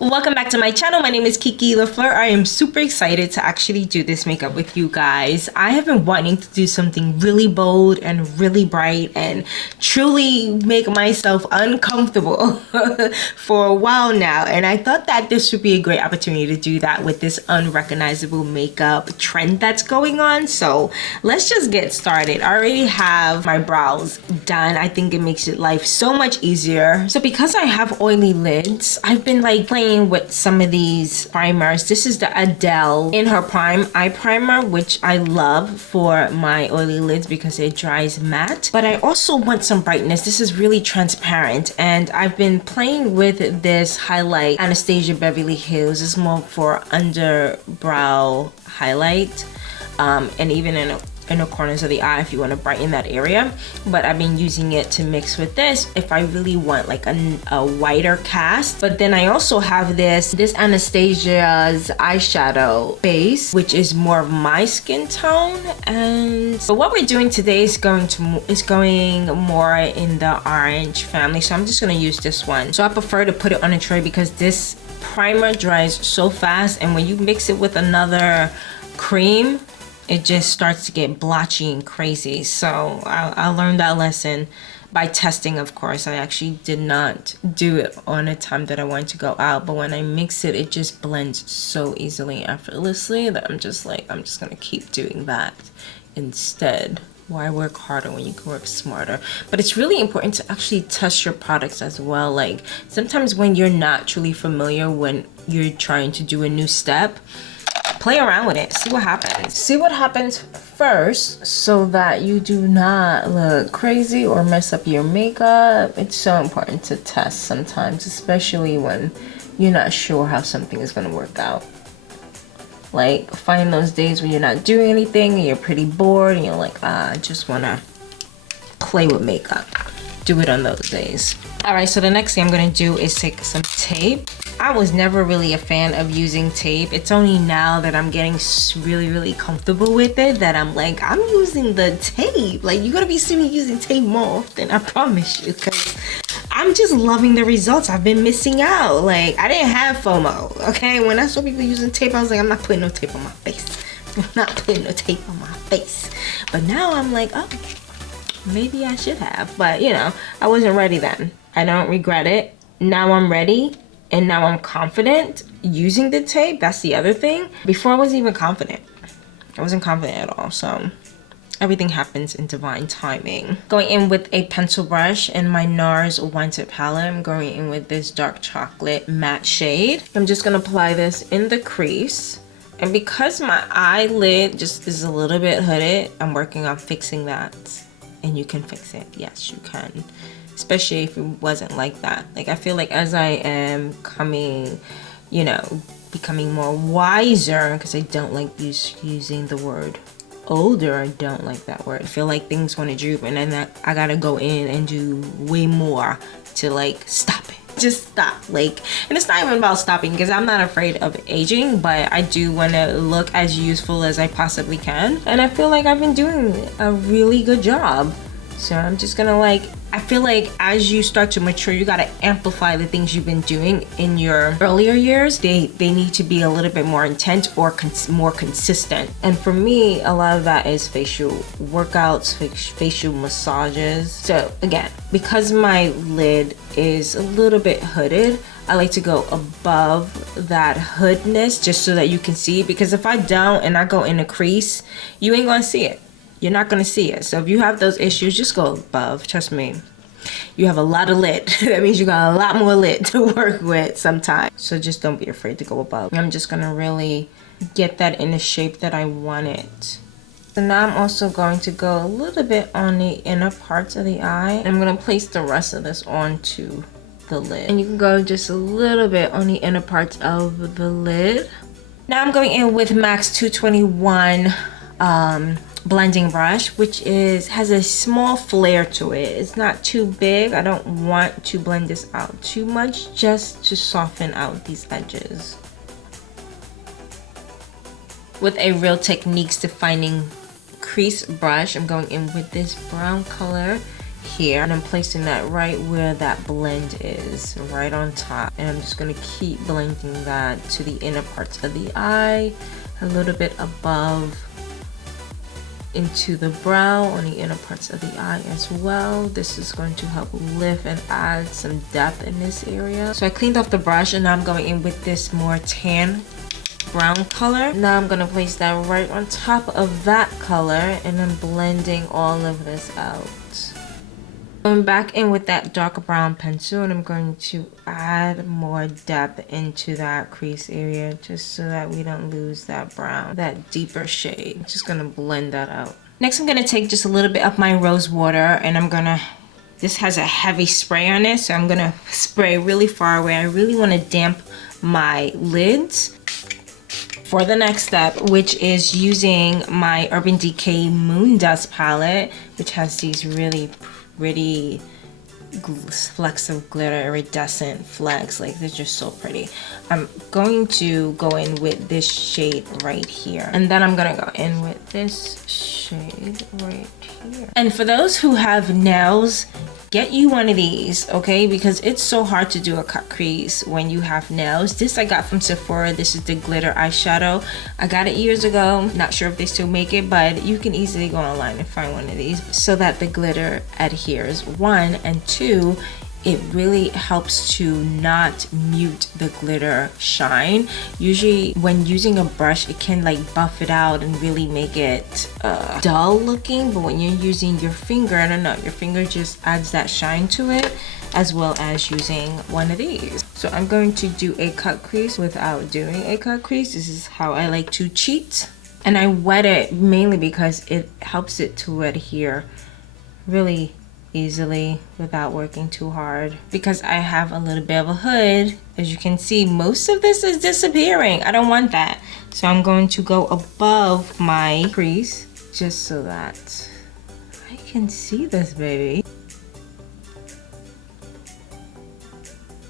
Welcome back to my channel. My name is Kiki LaFleur. I am super excited to actually do this makeup with you guys. I have been wanting to do something really bold and really bright and truly make myself uncomfortable for a while now, and I thought that this would be a great opportunity to do that with this unrecognizable makeup trend that's going on. So let's just get started. I already have my brows done. I think it makes life so much easier. So because I have oily lids, I've been like playing with some of these primers. This is the 𝗙𝗓𝗪 in her prime eye primer, which I love for my oily lids because it dries matte, but I also want some brightness. This is really transparent, and I've been playing with this highlight, Anastasia Beverly Hills. This is more for underbrow highlight, and even in the corners of the eye if you want to brighten that area. But I've been using it to mix with this if I really want like a whiter cast. But then I also have this Anastasia's eyeshadow base, which is more of my skin tone. And but what we're doing today is going more in the orange family, so I'm just going to use this one. So I prefer to put it on a tray because this primer dries so fast, and when you mix it with another cream, it just starts to get blotchy and crazy. So I learned that lesson by testing, of course. I actually did not do it on a time that I wanted to go out, but when I mix it, it just blends so easily, effortlessly, that I'm just gonna keep doing that instead. Why work harder when you can work smarter? But it's really important to actually test your products as well. Like sometimes when you're not truly familiar, when you're trying to do a new step, play around with it, see what happens. See what happens first so that you do not look crazy or mess up your makeup. It's so important to test sometimes, especially when you're not sure how something is gonna work out. Like find those days when you're not doing anything and you're pretty bored and you're like, I just wanna play with makeup. Do it on those days. All right, so the next thing I'm gonna do is take some tape. I was never really a fan of using tape. It's only now that I'm getting really comfortable with it that I'm like, I'm using the tape. Like, you're gonna be seeing me using tape more often, I promise you, because I'm just loving the results. I've been missing out. Like, I didn't have FOMO, okay? When I saw people using tape, I was like, I'm not putting no tape on my face. I'm not putting no tape on my face. But now I'm like, oh, maybe I should have. But, you know, I wasn't ready then. I don't regret it. Now I'm ready. And now I'm confident using the tape. That's the other thing. Before I wasn't even confident. I wasn't confident at all. So everything happens in divine timing. Going in with a pencil brush in my NARS Wanted palette. I'm going in with this dark chocolate matte shade. I'm just gonna apply this in the crease. And because my eyelid just is a little bit hooded, I'm working on fixing that. And you can fix it. Yes, you can. Especially if it wasn't like that. Like, I feel like as I am coming, you know, becoming more wiser, because I don't like using the word older. I don't like that word. I feel like things want to droop, and then I gotta go in and do way more to like stop it. Just stop. Like, and it's not even about stopping because I'm not afraid of aging, but I do want to look as youthful as I possibly can, and I feel like I've been doing a really good job. So I'm just gonna like, I feel like as you start to mature, you gotta amplify the things you've been doing in your earlier years. They need to be a little bit more intense or more consistent. And for me, a lot of that is facial workouts, facial massages. So again, because my lid is a little bit hooded, I like to go above that hoodness just so that you can see. Because if I don't and I go in a crease, you ain't gonna see it. You're not gonna see it. So if you have those issues, just go above. Trust me, you have a lot of lid. That means you got a lot more lid to work with sometimes. So just don't be afraid to go above. I'm just gonna really get that in the shape that I want it. So now I'm also going to go a little bit on the inner parts of the eye. I'm gonna place the rest of this onto the lid. And you can go just a little bit on the inner parts of the lid. Now I'm going in with MAC's 221 blending brush, which has a small flare to it. It's not too big. I don't want to blend this out too much, just to soften out these edges. With a Real Techniques defining crease brush, I'm going in with this brown color here, and I'm placing that right where that blend is, right on top. And I'm just gonna keep blending that to the inner parts of the eye, a little bit above into the brow on the inner parts of the eye as well. This is going to help lift and add some depth in this area. So I cleaned off the brush, and now I'm going in with this more tan brown color. Now I'm gonna place that right on top of that color, and I'm blending all of this out. Going back in with that dark brown pencil, and I'm going to add more depth into that crease area just so that we don't lose that brown, that deeper shade. I'm just gonna blend that out. Next, I'm gonna take just a little bit of my rose water, and I'm gonna, this has a heavy spray on it, so I'm gonna spray really far away. I really wanna damp my lids for the next step, which is using my Urban Decay Moon Dust palette, which has these really pretty flecks of glitter, iridescent flecks. Like, they're just so pretty. I'm going to go in with this shade right here, and then I'm gonna go in with this shade right here. And for those who have nails, get you one of these, okay? Because it's so hard to do a cut crease when you have nails. This I got from Sephora. This is the glitter eyeshadow. I got it years ago. Not sure if they still make it, but you can easily go online and find one of these so that the glitter adheres. One, and two, it really helps to not mute the glitter shine. Usually when using a brush, it can like buff it out and really make it dull looking, but when you're using your finger, I don't know, your finger just adds that shine to it, as well as using one of these. So I'm going to do a cut crease without doing a cut crease. This is how I like to cheat. And I wet it mainly because it helps it to adhere really easily without working too hard. Because I have a little bit of a hood, as you can see, most of this is disappearing. I don't want that. So I'm going to go above my crease just so that I can see this baby.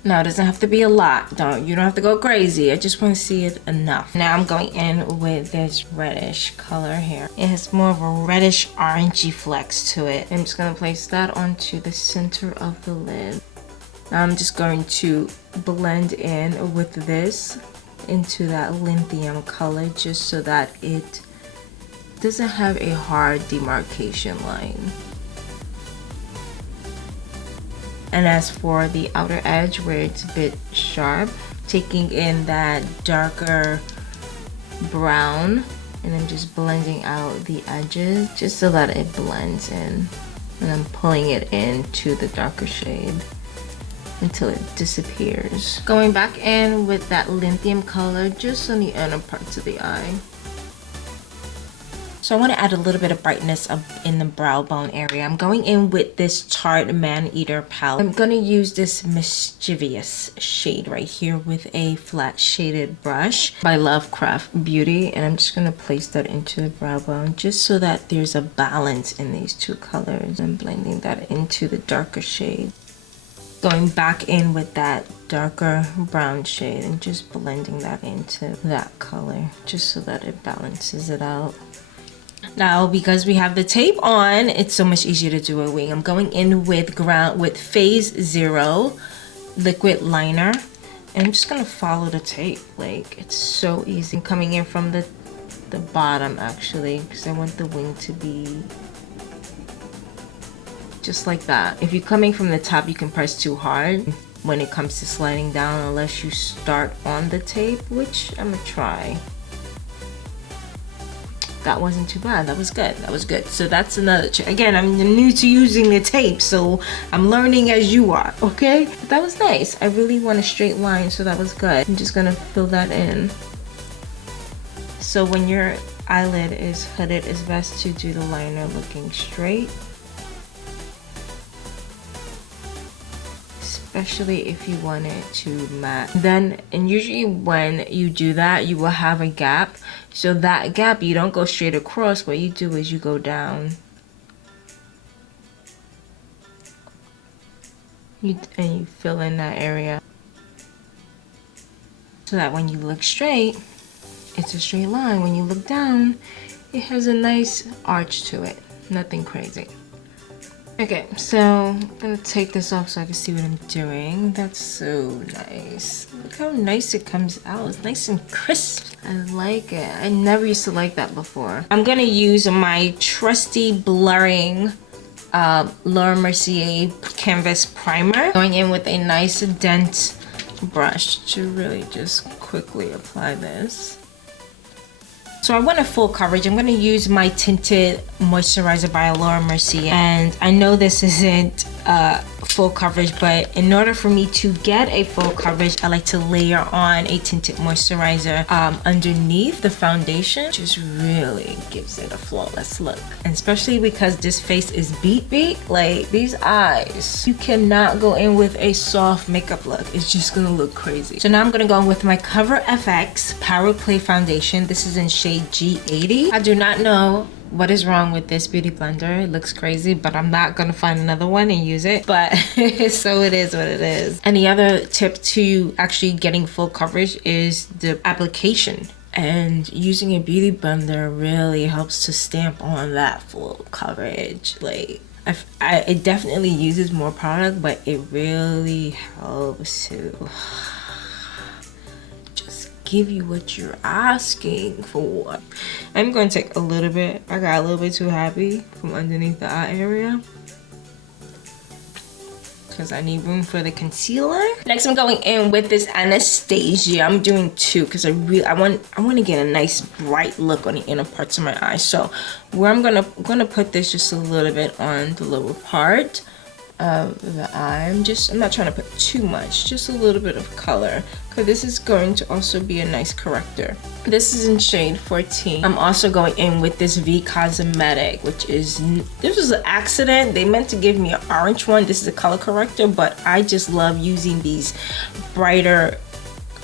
Now, it doesn't have to be a lot. You don't have to go crazy. I just want to see it enough. Now I'm going in with this reddish color here. It has more of a reddish orangey flex to it. I'm just going to place that onto the center of the lid. Now I'm just going to blend in with this into that lithium color just so that it doesn't have a hard demarcation line. And as for the outer edge where it's a bit sharp, taking in that darker brown, and I'm just blending out the edges just so that it blends in. And I'm pulling it into the darker shade until it disappears. Going back in with that lithium color just on the inner parts of the eye. So I want to add a little bit of brightness up in the brow bone area. I'm going in with this Tarte Man-Eater palette. I'm going to use this mischievous shade right here with a flat shaded brush by Lovecraft Beauty. And I'm just going to place that into the brow bone just so that there's a balance in these two colors. I'm blending that into the darker shade. Going back in with that darker brown shade and just blending that into that color just so that it balances it out. Now, because we have the tape on, it's so much easier to do a wing. I'm going in with Phase Zero liquid liner, and I'm just gonna follow the tape. Like, it's so easy. I'm coming in from the bottom actually, because I want the wing to be just like that. If you're coming from the top, you can press too hard when it comes to sliding down, unless you start on the tape, which I'm gonna try. That wasn't too bad. That was good. That was good. So that's another again, I'm new to using the tape, so I'm learning as you are, okay? But that was nice. I really want a straight line, so that was good. I'm just gonna fill that in. So when your eyelid is hooded, it's best to do the liner looking straight, especially if you want it to matte. Then, and usually when you do that, you will have a gap. So that gap, you don't go straight across. What you do is you go down. And you fill in that area. So that when you look straight, it's a straight line. When you look down, it has a nice arch to it. Nothing crazy. Okay, so I'm gonna take this off so I can see what I'm doing. That's so nice. Look how nice it comes out. It's nice and crisp. I like it. I never used to like that before. I'm gonna use my trusty blurring 𝗀𝗪𝗖𝗜𝗍𝗪 canvas primer. Going in with a nice dense brush to really just quickly apply this. So I want a full coverage. I'm gonna use my tinted moisturizer by 𝗀𝗪𝗖𝗍𝗪, and I know this isn't full coverage, but in order for me to get a full coverage, I like to layer on a tinted moisturizer underneath the foundation. Just really gives it a flawless look, and especially because this face is beat, like these eyes, you cannot go in with a soft makeup look. It's just gonna look crazy. So now I'm gonna go in with my Cover FX Power Play foundation. This is in shade G80. I do not know what is wrong with this beauty blender. It looks crazy, but I'm not gonna find another one and use it, but so it is what it is. And the other tip to actually getting full coverage is the application, and using a beauty blender really helps to stamp on that full coverage. Like it definitely uses more product, but it really helps to give you what you're asking for. I'm going to take a little bit. I got a little bit too happy from underneath the eye area because I need room for the concealer. Next, I'm going in with this Anastasia. I'm doing two because I want to get a nice bright look on the inner parts of my eyes. So where I'm gonna put this just a little bit on the lower part of the eye. I'm not trying to put too much, just a little bit of color, because this is going to also be a nice corrector. This is in shade 14. I'm also going in with this 𝗙𝗂𝗀𝗟𝗏 Cosmetic, which is, this was an accident. They meant to give me an orange one. This is a color corrector, but I just love using these brighter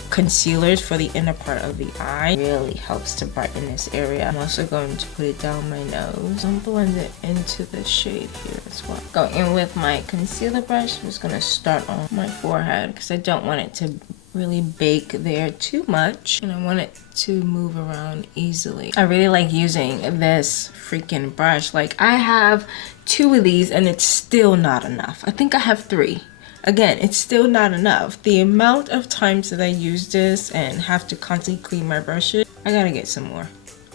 concealers for the inner part of the eye. It really helps to brighten this area. I'm also going to put it down my nose and blend it into the shade here as well. Go in with my concealer brush. I'm just gonna start on my forehead because I don't want it to really bake there too much, and I want it to move around easily. I really like using this freaking brush. Like, I have 2 of these and it's still not enough. I think I have 3. Again, it's still not enough. The amount of times that I use this and have to constantly clean my brushes, I gotta get some more.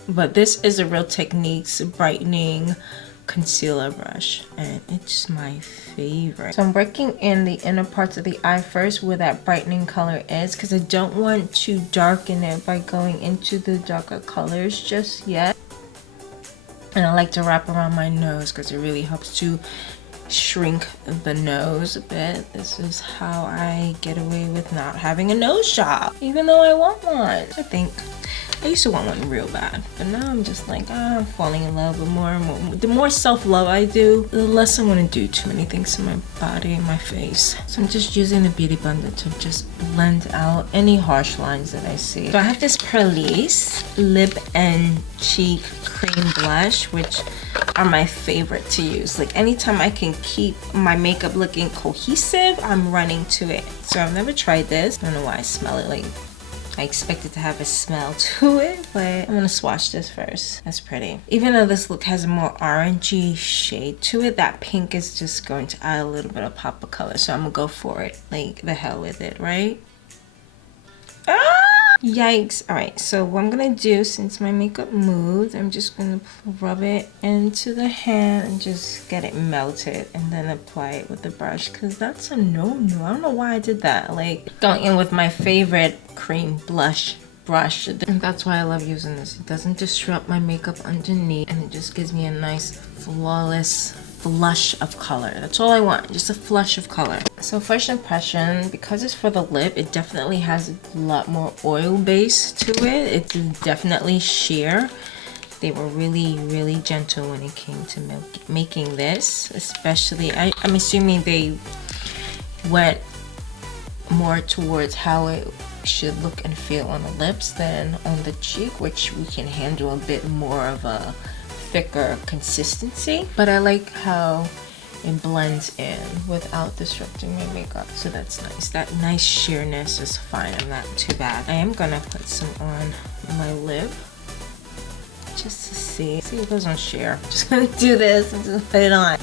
But this is a Real Techniques brightening concealer brush, and it's my favorite. So I'm working in the inner parts of the eye first where that brightening color is, because I don't want to darken it by going into the darker colors just yet. And I like to wrap around my nose because it really helps to shrink the nose a bit. This is how I get away with not having a nose job, even though I want one. I think I used to want one real bad, but now I'm just like, I'm falling in love with more and more. The more self-love I do, the less I want to do too many things to my body and my face. So I'm just using the beauty blender to just blend out any harsh lines that I see. So I have this 𝗙𝗪𝗟 lip and cheek cream blush, which are my favorite to use. Like, anytime I can keep my makeup looking cohesive, I'm running to it. So I've never tried this. I don't know why I smell it like I expect it to have a smell to it, but I'm gonna swatch this first. That's pretty. Even though this look has a more orangey shade to it, that pink is just going to add a little bit of pop of color. So I'm gonna go for it. Like, the hell with it, right? Ah! Yikes. Alright, so what I'm gonna do, since my makeup moved, I'm just gonna rub it into the hand and just get it melted, and then apply it with the brush, because that's a no-no. I don't know why I did that. Like, going in with my favorite cream blush brush. And that's why I love using this. It doesn't disrupt my makeup underneath, and it just gives me a nice flawless flush of color. That's all I want, just a flush of color. So first impression, because it's for the lip, it definitely has a lot more oil base to it. It's definitely sheer. They were really, really gentle when it came to making this, especially, I'm assuming they went more towards how it should look and feel on the lips than on the cheek, which we can handle a bit more of a thicker consistency. But I like how it blends in without disrupting my makeup, so that's nice. That nice sheerness is fine. I'm not too bad. I am gonna put some on my lip just to see if it doesn't sheer. Just gonna do this and just put it on.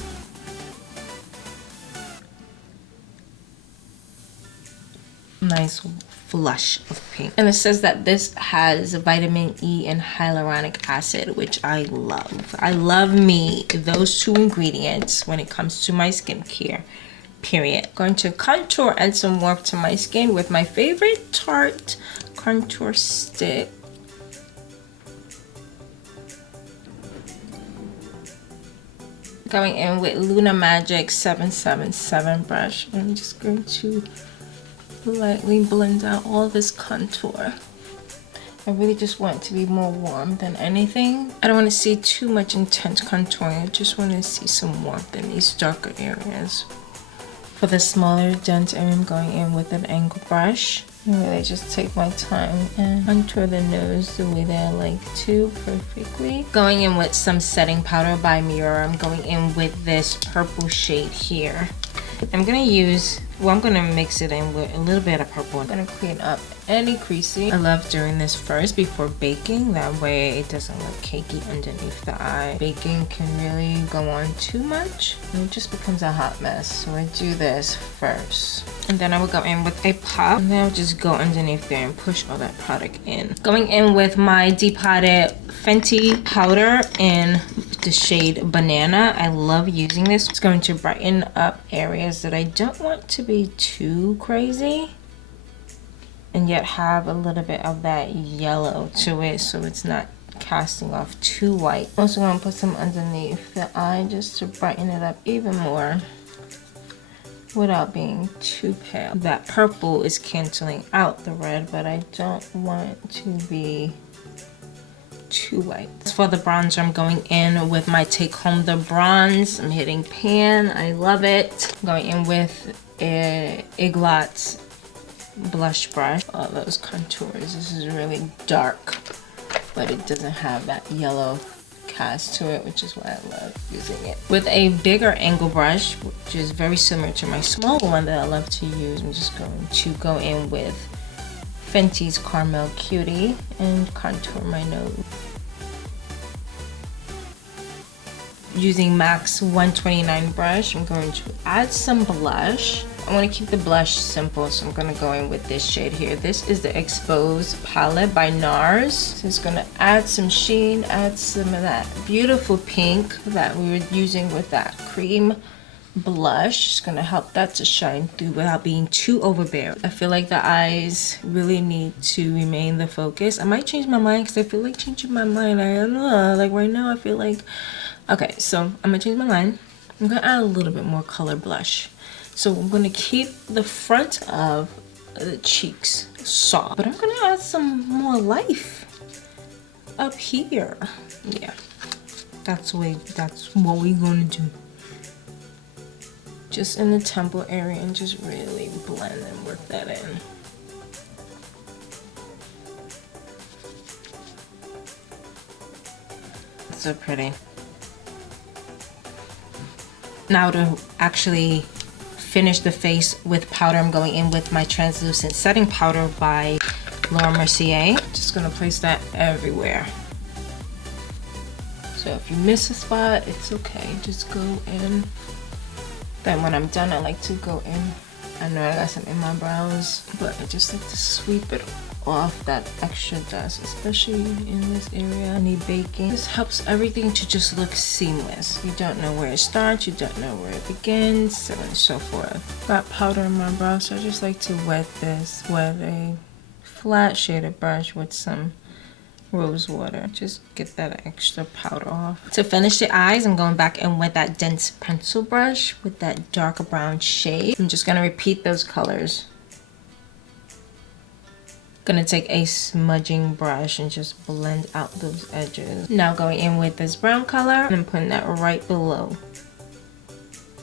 nice flush of pink. And it says that this has vitamin E and hyaluronic acid, which I love. I love me those two ingredients when it comes to my skincare, period. Going to contour and some warmth to my skin with my favorite Tarte contour stick. Going in with Luna Magic 777 brush. I'm just going to lightly blend out all this contour. I really just want it to be more warm than anything. I don't want to see too much intense contouring. I just want to see some warmth in these darker areas. For the smaller dense area, I'm going in with an angle brush. I really just take my time and contour the nose the way that I like to perfectly. Going in with some setting powder by Mirror. I'm going in with this purple shade here. I'm gonna use, well, I'm gonna mix it in with a little bit of purple. I'm gonna clean up any creasing. I love doing this first before baking. That way it doesn't look cakey underneath the eye. Baking can really go on too much and it just becomes a hot mess. So I do this first. And then I will go in with a pop and then I'll just go underneath there and push all that product in. Going in with my depotted Fenty powder in the shade Banana. I love using this. It's going to brighten up areas that I don't want to be too crazy and yet have a little bit of that yellow to it so it's not casting off too white. I'm also going to put some underneath the eye just to brighten it up even more without being too pale. That purple is canceling out the red, but I don't want it to be too white. For the bronzer, I'm going in with my Take Home the Bronze. I'm hitting pan. I love it. I'm going in with a 𝗙𝗚𝗚𝗀𝗃𝗀𝗃 blush brush. All those contours. This is really dark, but it doesn't have that yellow cast to it, which is why I love using it. With a bigger angle brush, which is very similar to my smaller one that I love to use, I'm just going to go in with Fenty's Caramel Cutie and contour my nose. Using MAC's 129 brush, I'm going to add some blush. I want to keep the blush simple, so I'm going to go in with this shade here. This is the Exposed palette by NARS. So it's going to add some sheen, add some of that beautiful pink that we were using with that cream blush. It's going to help that to shine through without being too overbearing. I feel like the eyes really need to remain the focus. I might change my mind because I feel like changing my mind. I don't know, like right now I feel like, okay, so I'm going to change my mind. I'm going to add a little bit more color blush. So I'm going to keep the front of the cheeks soft, but I'm going to add some more life up here. Yeah, that's what we're going to do. Just in the temple area and just really blend and work that in. So pretty. Now to actually finish the face with powder, I'm going in with my translucent setting powder by Laura Mercier. Just gonna place that everywhere. So if you miss a spot, it's okay, just go in. Then when I'm done, I like to go in. I know I got some in my brows, but I just like to sweep it off that extra dust, especially in this area. Any baking, this helps everything to just look seamless. You don't know where it starts, you don't know where it begins, so on and so forth. Got powder in my brow, so I just like to wet a flat shaded brush with some rose water. Just get that extra powder off. To finish the eyes, I'm going back in with that dense pencil brush with that darker brown shade. I'm just gonna repeat those colors. Gonna take a smudging brush and just blend out those edges. Now going in with this brown color and putting that right below.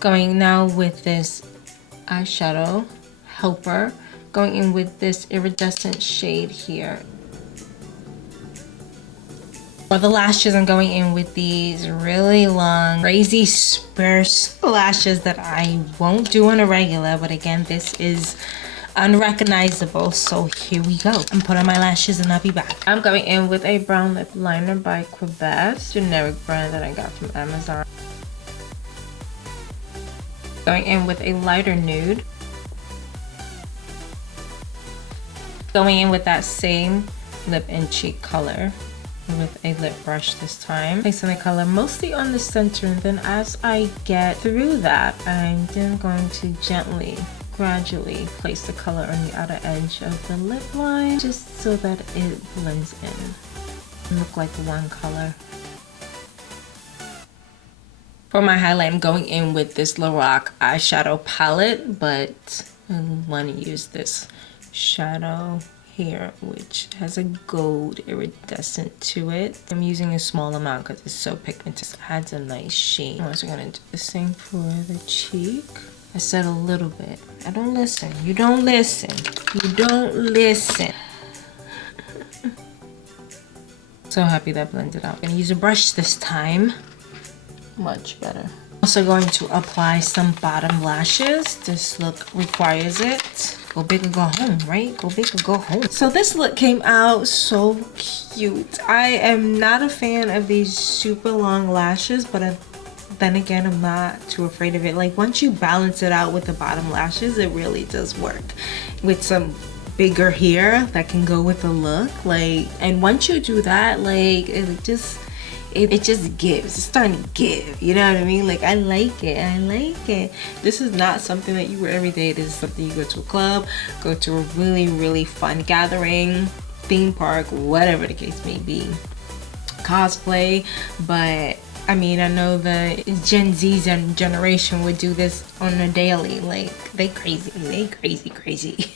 Going now with this eyeshadow helper, going in with this iridescent shade here. For the lashes, I'm going in with these really long, crazy sparse lashes that I won't do on a regular, but again, this is Unrecognizable, so here we go. I'm putting on my lashes and I'll be back. I'm going in with a brown lip liner by 𝗙𝗚𝗚𝗀𝗃, generic brand that I got from Amazon. Going in with a lighter nude. Going in with that same lip and cheek color with a lip brush this time. Placing the color mostly on the center, and then as I get through that, I'm then going to gently, gradually place the color on the outer edge of the lip line, just so that it blends in. Look like one color. For my highlight, I'm going in with this Lorac eyeshadow palette, but I want to use this shadow here, which has a gold iridescent to it. I'm using a small amount because it's so pigmented. It adds a nice sheen. I'm also going to do the same for the cheek. I said a little bit. I don't listen. You don't listen. You don't listen. So happy that blended out. I'm going to use a brush this time. Much better. Also going to apply some bottom lashes. This look requires it. Go big or go home, right? Go big or go home. So this look came out so cute. I am not a fan of these super long lashes, but then again, I'm not too afraid of it. Like once you balance it out with the bottom lashes, it really does work. With some bigger hair that can go with the look, like, and once you do that, like it just gives. It's starting to give, you know what I mean? Like I like it. I like it. This is not something that you wear every day. This is something you go to a club, go to a really, really fun gathering, theme park, whatever the case may be, cosplay. But I mean, I know the Gen Z's and generation would do this on a daily. Like, they crazy.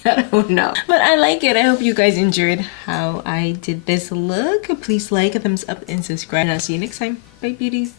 I don't know. But I like it. I hope you guys enjoyed how I did this look. Please like, thumbs up, and subscribe. And I'll see you next time. Bye, beauties.